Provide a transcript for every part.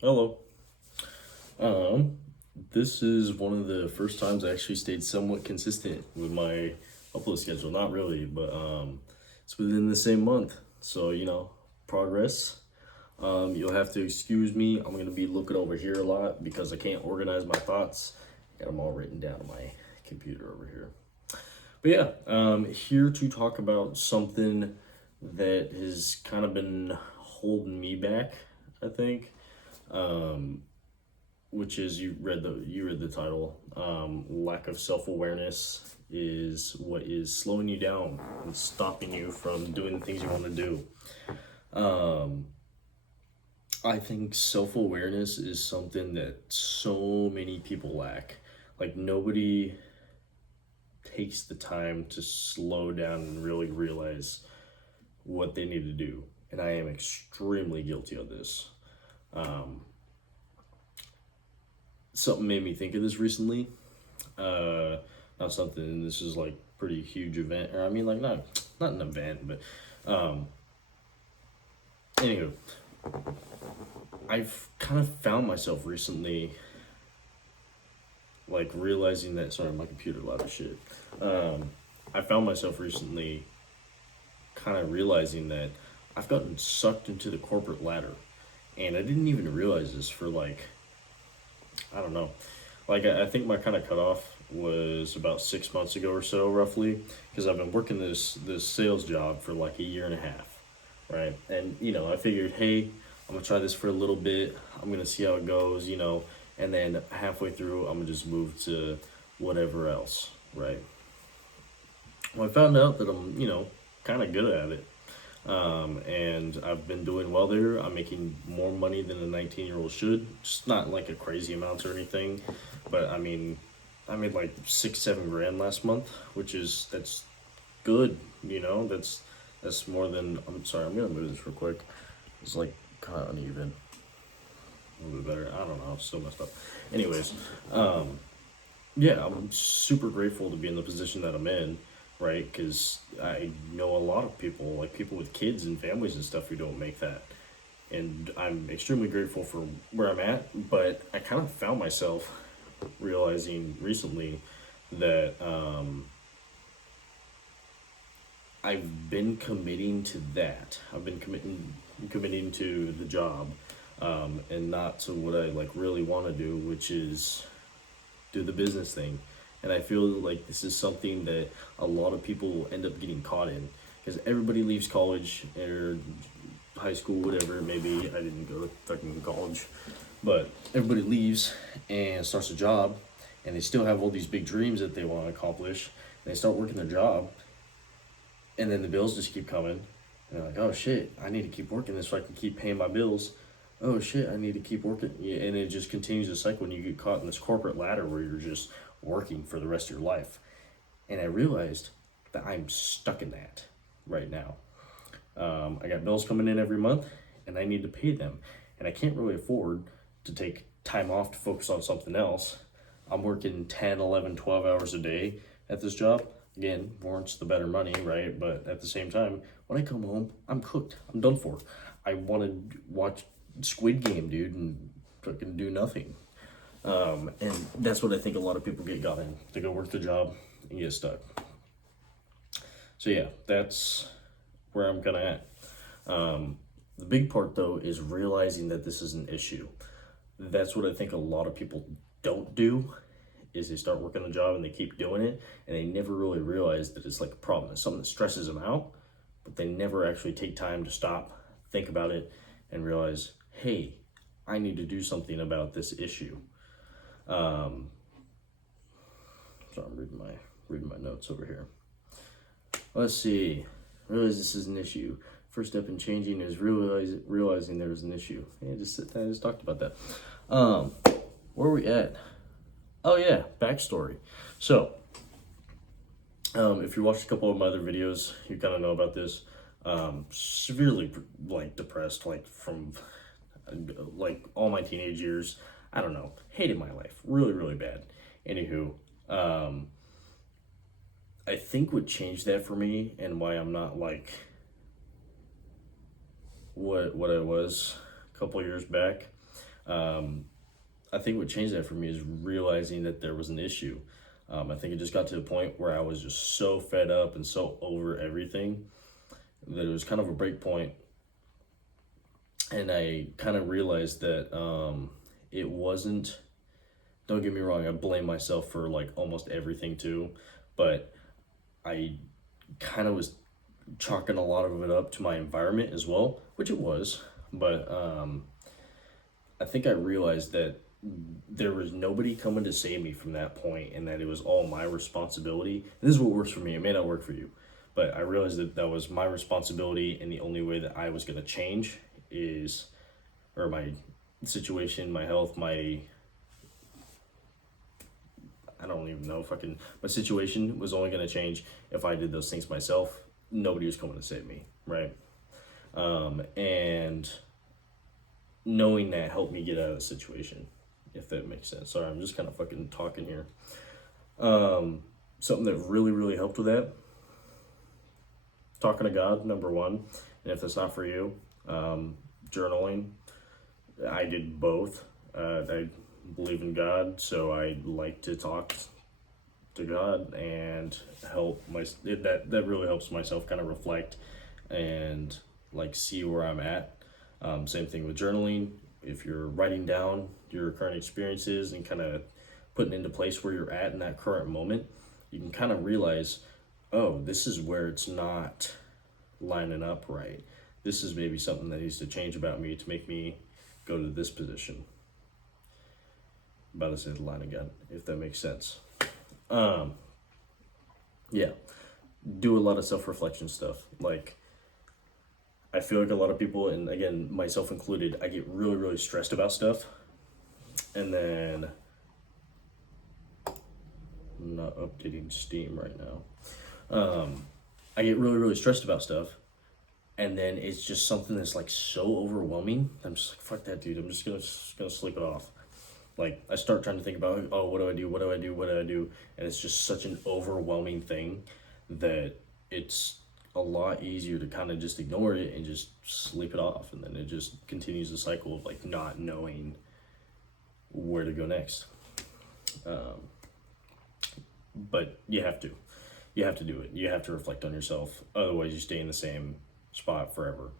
Hello. Um, this is one of the first times I actually stayed somewhat consistent with my upload schedule. Not really, but it's within the same month. So, progress. You'll have to excuse me. I'm gonna be looking over here a lot because I can't organize my thoughts. Got them all written down on my computer over here. But yeah, here to talk about something that has kind of been holding me back, I think. Um, which is you read the title. Lack of self-awareness is what is slowing you down and stopping you from doing the things you want to do. um, I think self-awareness is something that so many people lack. Like, nobody takes the time to slow down and really realize what they need to do, and I am extremely guilty of this. um, Something made me think of this recently. uh Not something, this is like pretty huge event, or I mean, like, not an event, but um anywho, I've kind of found myself recently, like, realizing that, sorry, my computer loud as shit. I found myself recently kind of realizing that I've gotten sucked into the corporate ladder, and I didn't even realize this for, like, I don't know. Like, I think my kind of cutoff was about 6 months ago or so, roughly, because I've been working this sales job for like a year and a half, right? And I figured, hey, I'm gonna try this for a little bit. I'm gonna see how it goes, and then halfway through, I'm gonna just move to whatever else, right? Well, I found out that I'm, kind of good at it. And I've been doing well there. I'm making more money than a 19-year-old should. Just not like a crazy amount or anything, but I mean, I made like 6, 7 grand last month, that's good. That's more than. I'm sorry. I'm gonna move this real quick. It's like kind of uneven. A little bit better. I don't know. It's still messed up. Anyways, um, yeah, I'm super grateful to be in the position that I'm in, right? Because I know a lot of people, like people with kids and families and stuff, who don't make that. And I'm extremely grateful for where I'm at, but I kind of found myself realizing recently that I've been committing to that. I've been committing to the job, and not to what I like really want to do, which is do the business thing. And I feel like this is something that a lot of people end up getting caught in, because everybody leaves college or high school, whatever. Maybe I didn't go to fucking college, but everybody leaves and starts a job, and they still have all these big dreams that they want to accomplish. And they start working their job, and then the bills just keep coming. And they're like, oh shit, I need to keep working this so I can keep paying my bills. Oh shit, I need to keep working. Yeah, and it just continues the cycle when you get caught in this corporate ladder where you're just working for the rest of your life. And I realized that I'm stuck in that right now. I got bills coming in every month, and I need to pay them. And I can't really afford to take time off to focus on something else. I'm working 10, 11, 12 hours a day at this job. Again, warrants the better money, right? But at the same time, when I come home, I'm cooked. I'm done for. I want to watch Squid Game, dude, and fucking do nothing. And that's what I think a lot of people get got in. They go work the job and get stuck. So yeah, that's where I'm kind of at. The big part, though, is realizing that this is an issue. That's what I think a lot of people don't do, is they start working a job and they keep doing it, and they never really realize that it's like a problem. It's something that stresses them out, but they never actually take time to stop, think about it, and realize, hey, I need to do something about this issue. Um, so I'm reading my notes over here. Let's see. Realize this is an issue. First step in changing is realizing there's an issue. Yeah, I just talked about that. Where are we at? Oh yeah, backstory. So, if you watched a couple of my other videos, you kind of know about this. Severely like depressed, like from like all my teenage years. I don't know, hated my life, really, really bad. Anywho, um, I think what changed that for me, and why I'm not like what I was a couple years back, I think what changed that for me is realizing that there was an issue. I think it just got to the point where I was just so fed up and so over everything that it was kind of a break point. And I kind of realized that it wasn't, don't get me wrong, I blame myself for like almost everything too, but I kind of was chalking a lot of it up to my environment as well, which it was. But I think I realized that there was nobody coming to save me from that point, and that it was all my responsibility. And this is what works for me. It may not work for you, but I realized that that was my responsibility, and the only way that I was going to change is, or my situation, my health, my, I don't even know, my situation was only going to change if I did those things myself. Nobody was coming to save me, right? And knowing that helped me get out of the situation, if that makes sense. Sorry, I'm just kind of fucking talking here. Something that really, really helped with that, talking to God, number one. And if that's not for you, journaling. I did both. I believe in God, so I like to talk to God and help that really helps myself kind of reflect and like see where I'm at. Same thing with journaling. If you're writing down your current experiences and kind of putting into place where you're at in that current moment, you can kind of realize, oh, this is where it's not lining up right. This is maybe something that needs to change about me to make me go to this position. I'm about to say the line again, if that makes sense. Yeah, do a lot of self-reflection stuff. Like, I feel like a lot of people, and again, myself included, I get really, really stressed about stuff. And then, I'm not updating Steam right now. I get really, really stressed about stuff. And then it's just something that's like so overwhelming. I'm just like, fuck that, dude. I'm just gonna sleep it off. Like, I start trying to think about, oh, what do I do? What do I do? What do I do? And it's just such an overwhelming thing that it's a lot easier to kind of just ignore it and just sleep it off. And then it just continues the cycle of like not knowing where to go next. But you have to do it. You have to reflect on yourself. Otherwise you stay in the same spot forever.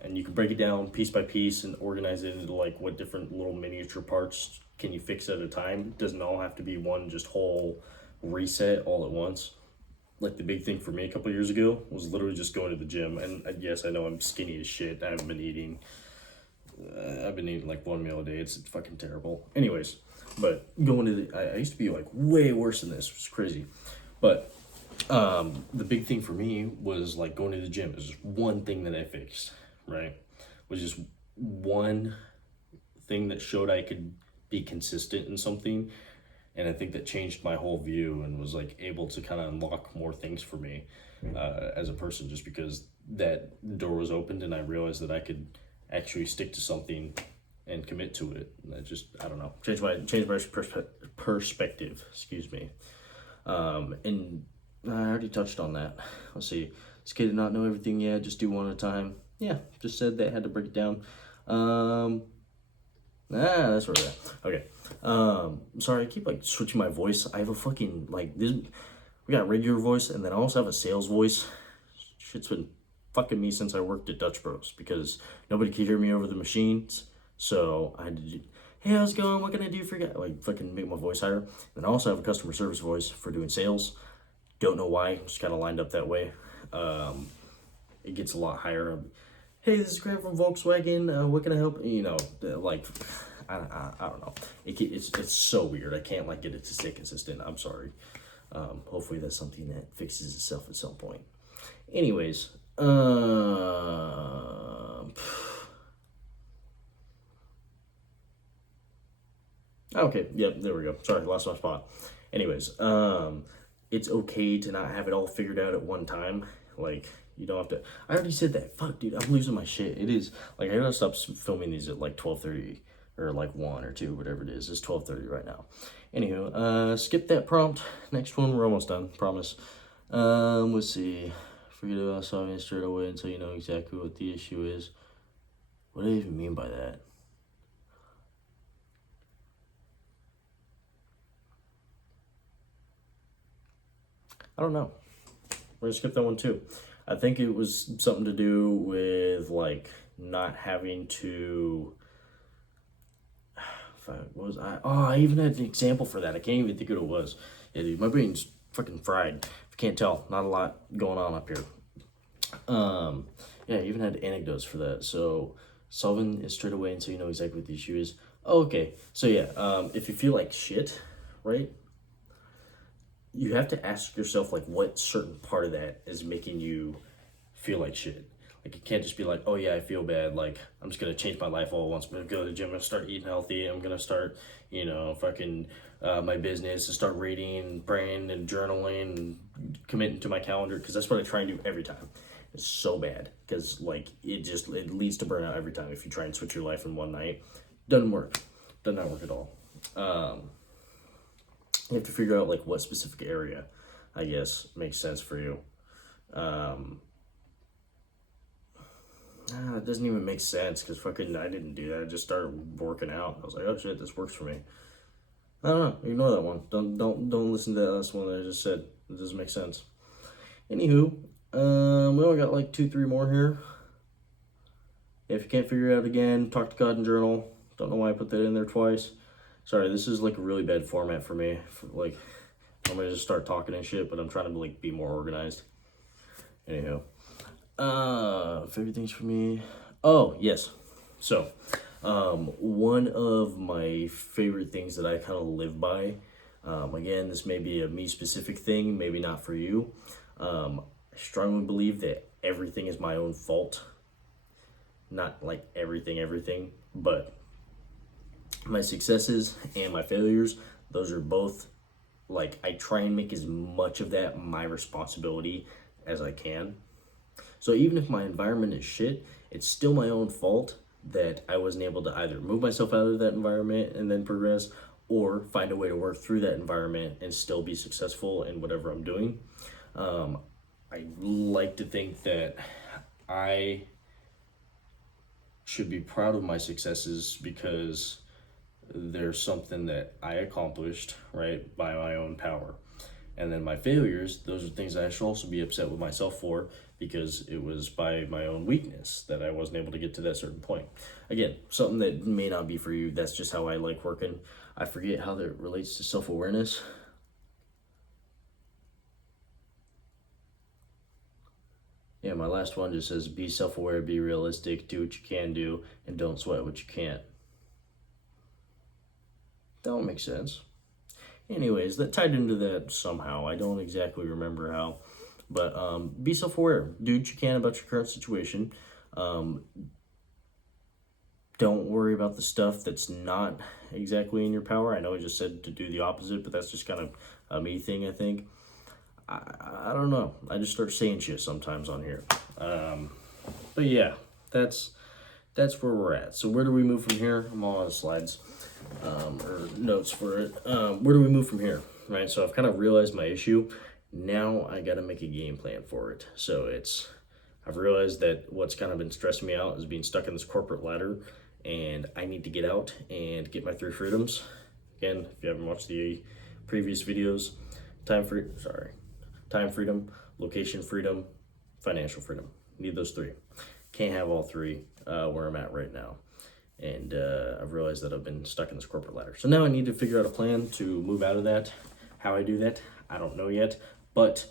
And you can break it down piece by piece and organize it into like what different little miniature parts can you fix at a time. It doesn't all have to be one just whole reset all at once. Like the big thing for me a couple years ago was literally just going to the gym. And yes, I know I'm skinny as shit. I've been eating like one meal a day. It's fucking terrible. Anyways, but going to I used to be like way worse than this. It was crazy. But the big thing for me was like going to the gym. It was just one thing that I fixed, right? Was just one thing that showed I could be consistent in something. And I think that changed my whole view and was like able to kind of unlock more things for me as a person, just because that door was opened and I realized that I could actually stick to something and commit to it. And I don't know, changed my perspective, excuse me. And I already touched on that. Let's see. This kid did not know everything yet. Just do one at a time. Yeah, just said that. Had to break it down. That's where we're at. Okay. Sorry, I keep like switching my voice. I have a fucking like this. We got a regular voice, and then I also have a sales voice. Shit's been fucking me since I worked at Dutch Bros because nobody could hear me over the machines. So I had to do, hey, how's it going? What can I do for you? Like fucking make my voice higher. And I also have a customer service voice for doing sales. Don't know why, just kind of lined up that way. It gets a lot higher. Hey, this is Graham from Volkswagen. What can I help? You know, like, I don't know. It's so weird. I can't like get it to stay consistent. I'm sorry. Hopefully that's something that fixes itself at some point. Anyways, okay, yep, there we go. Sorry, lost my spot. Anyways, it's okay to not have it all figured out at one time. Like, you don't have to. I already said that. Fuck, dude, I'm losing my shit. It is like I gotta stop filming these at like 12:30 or like 1 or 2, whatever it is. It's 12:30 right now. Anywho, skip that prompt. Next one, we're almost done. Promise. Let's see. Forget about solving it straight away until you know exactly what the issue is. What do I even mean by that? I don't know. We're gonna skip that one too. I think it was something to do with like not having to. What was I? Oh, I even had an example for that. I can't even think of what it was. Yeah, dude, my brain's fucking fried. If you can't tell, not a lot going on up here. Yeah, I even had anecdotes for that. So solving it straight away until you know exactly what the issue is. Oh, okay. So yeah, if you feel like shit, right? You have to ask yourself like what certain part of that is making you feel like shit. Like you can't just be like, oh yeah, I feel bad. Like I'm just gonna change my life all at once. I'm gonna go to the gym. I'm gonna start eating healthy. I'm gonna start, fucking my business and start reading, and praying, and journaling, and committing to my calendar. Because that's what I try and do every time. It's so bad because like it leads to burnout every time if you try and switch your life in one night. Doesn't work. Does not work at all. You have to figure out like what specific area, I guess, makes sense for you. It doesn't even make sense because fucking I didn't do that. I just started working out. I was like, oh shit, this works for me. I don't know. Ignore that one. Don't listen to that last one that I just said. It doesn't make sense. Anywho, we only got like 2-3 more here. If you can't figure it out again, talk to God and journal. Don't know why I put that in there twice. Sorry, this is like a really bad format for me. Like, I'm gonna just start talking and shit, but I'm trying to like be more organized. Anyhow, favorite things for me. Oh yes, so one of my favorite things that I kind of live by. Again, this may be a me specific thing, maybe not for you. I strongly believe that everything is my own fault. Not like everything, but my successes and my failures, those are both like I try and make as much of that my responsibility as I can. So even if my environment is shit, it's still my own fault that I wasn't able to either move myself out of that environment and then progress, or find a way to work through that environment and still be successful in whatever I'm doing. I like to think that I should be proud of my successes because there's something that I accomplished, right, by my own power. And then my failures, those are things I should also be upset with myself for because it was by my own weakness that I wasn't able to get to that certain point. Again, something that may not be for you, that's just how I like working. I forget how that relates to self-awareness. Yeah, my last one just says be self-aware, be realistic, do what you can do, and don't sweat what you can't. That don't make sense. Anyways, that tied into that somehow. I don't exactly remember how. But be self-aware. Do what you can about your current situation. Don't worry about the stuff that's not exactly in your power. I know I just said to do the opposite, but that's just kind of a me thing, I think. I don't know. I just start saying shit sometimes on here. But yeah, that's where we're at. So where do we move from here? I'm all on slides or notes for it. Where do we move from here? Right. So I've kind of realized my issue. Now I got to make a game plan for it. So I've realized that what's kind of been stressing me out is being stuck in this corporate ladder, and I need to get out and get my 3 freedoms. Again, if you haven't watched the previous videos, time freedom, location freedom, financial freedom. Need those 3. Can't have all 3 where I'm at right now. And I've realized that I've been stuck in this corporate ladder. So now I need to figure out a plan to move out of that. How I do that, I don't know yet, but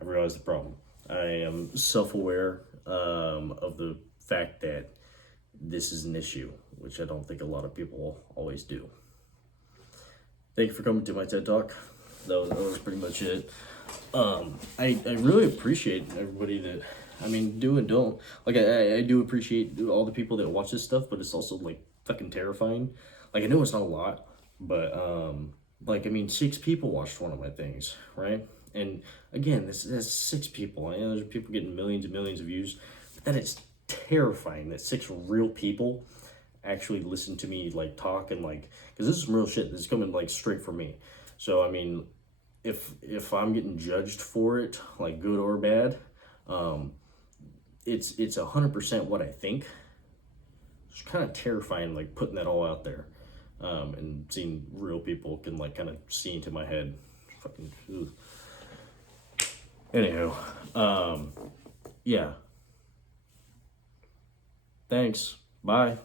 I realized the problem. I am self-aware of the fact that this is an issue, which I don't think a lot of people always do. Thank you for coming to my TED Talk. That was pretty much it. I really appreciate everybody that, do and don't. Like, I do appreciate all the people that watch this stuff, but it's also, like, fucking terrifying. Like, I know it's not a lot, but, 6 people watched one of my things, right? And, again, that's 6 people. I know there's people getting millions and millions of views, but that is terrifying that 6 real people actually listen to me, like, talk and, like, because this is some real shit. This is coming, like, straight from me. So, if I'm getting judged for it, like good or bad, it's 100% what I think. It's kind of terrifying, like putting that all out there, and seeing real people can like kind of see into my head. Fucking, ugh. Anywho, yeah. Thanks. Bye.